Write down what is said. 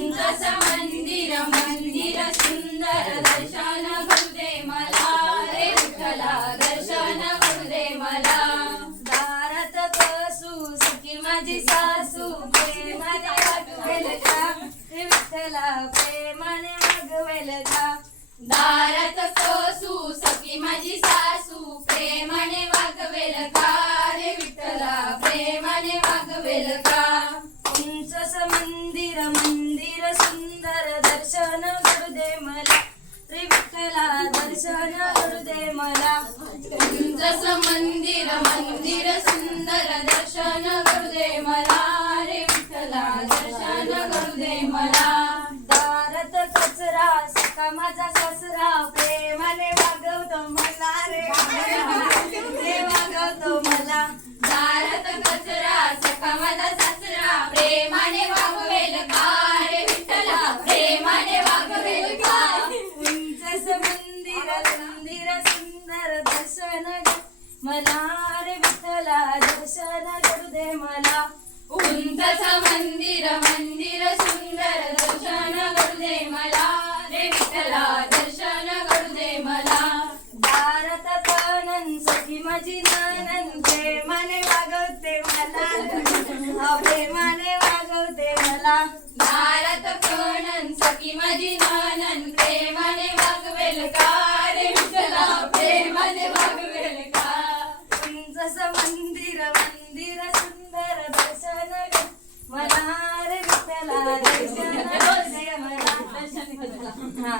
मंदिर मंदिर सुंदर दर्शन गुरुदे मला रे विठ्ठला दर्शन गुरुदे मला दारात बसू सखी माझी सासू प्रेमाने वागवेल का रे विठ्ठला प्रेमाने वागवेल का दारात बसू सखी माझी सासू प्रेमाने वागवेल का रे विठ्ठला प्रेमाने वागवेल का उंच मंदिर मंदिर सुंदर दर्शन गुरुदे मला रे विठ्ठला दर्शन गुरुदे मला उंच मंदिर मंदिर सुंदर दर्शन गुरुदे मला रे विठ्ठला दर्शन गुरुदे मला दारात कचरा सखा माझा सासरा प्रेमाने वागवतो मला रे वागवतो मला दारात कचरा सखा माझा सासरा प्रेमाने वागवेल का रे विठ्ठला प्रेमाने वागवेल का उंच मंदिर मंदिर सुंदर दर्शन मला रे विठ्ठला दर्शन गुरुदे मला उंच मंदिर मंदिर सुंदर दर्शन गुरुदे मला रे विठ्ठला दर्शन गुरुदे मला दारात कणन सखी माझी नणन प्रेमाने वागवते मला प्रेमाने वागवते मला दारात कणन सखी माझी नणन प्रेमाने वागवेल का रे विठ्ठला प्रेमाने वागवेल का उंच मंदिर मंदिर सुंदर दर्शन मला रे विठ्ठला दर्शन मला